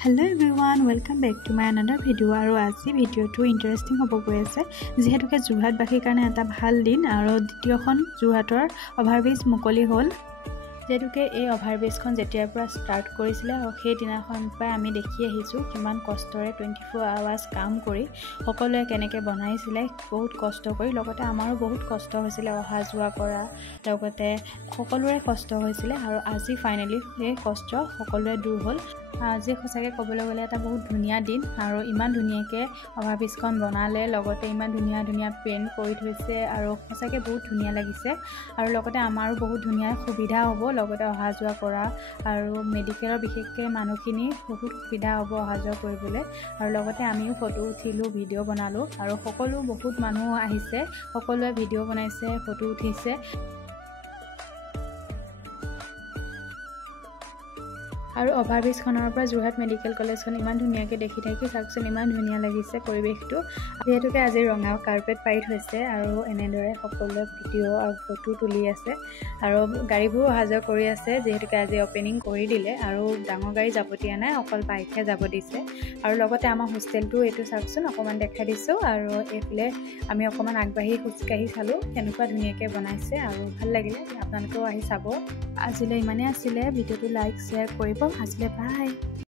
Hello everyone, welcome back to my another video. আৰু আজি ভিডিওটো ইন্টাৰেষ্টিং হ'ব গৈ আছে যেহেতুকে যোৰহাটবাসীৰ কাৰণে এটা ভাল দিন আৰু দ্বিতীয়খন যোৰহাটৰ অভাৰব্ৰিজ মুকলি হ'ল যেহেতুকে এই অভাৰব্ৰিজখন যেতিয়াৰ পৰা ষ্টাৰ্ট কৰিছিলে আৰু সেই দিনাখন পৰাই আমি দেখি আহিছোঁ কিমান কষ্টৰে 24 আৱাৰ্ছ কাম কৰি সকলোৱে কেনেকৈ বনাইছিলে বহুত কষ্ট কৰি লগতে আমাৰো বহুত কষ্ট হৈছিলে অহা যোৱা কৰা লগতে সকলোৰে কষ্ট হৈছিলে আৰু আজি ফাইনেলি এই কষ্ট সকলোৰে দূৰ হ'ল আজি সঁচাকৈ ক'বলৈ গ'লে এটা বহুত ধুনীয়া দিন আৰু ইমান ধুনীয়াকৈ অভাৰব্ৰিজখন বনালে লগতে ইমান ধুনীয়া ধুনীয়া পেইণ্ট কৰি থৈছে আৰু সঁচাকৈ বহুত ধুনীয়া লাগিছে আৰু লগতে আমাৰো বহুত ধুনীয়া সুবিধা হ'ব লগতে অহা যোৱা কৰা আৰু মেডিকেলৰ বিশেষকৈ মানুহখিনি বহুত সুবিধা হ'ব অহা যোৱা কৰিবলৈ আৰু লগতে আমিও ফটো উঠিলোঁ ভিডিঅ' বনালোঁ আৰু সকলো বহুত মানুহ আহিছে সকলোৱে ভিডিঅ' বনাইছে ফটো উঠিছে আৰু অভাৰব্ৰিজখনৰ পৰা যোৰহাট মেডিকেল কলেজখন ইমান ধুনীয়াকৈ দেখি থাকি চাওকচোন ইমান ধুনীয়া লাগিছে পৰিৱেশটো যিহেতুকে আজি ৰঙা কাৰ্পেট পাৰি থৈছে আৰু এনেদৰে সকলোৱে ভিডিঅ' আৰু ফটো তুলি আছে আৰু গাড়ীবোৰো অহা যোৱা কৰি আছে যিহেতুকে আজি অপেনিং কৰি দিলে আৰু ডাঙৰ গাড়ী যাব দিয়া নাই অকল বাইকহে যাব দিছে আৰু লগতে আমাৰ হোষ্টেলটো এইটো চাওকচোন অকণমান দেখাই দিছোঁ আৰু এইফালে আমি অকণমান আগবাঢ়ি খোজকাঢ়ি চালোঁ কেনেকুৱা ধুনীয়াকৈ বনাইছে আৰু ভাল লাগিলে আপোনালোকেও আহি চাব আজিলৈ ইমানেই আছিলে ভিডিঅ'টো লাইক শ্বেয়াৰ কৰিব আজিলৈ বাই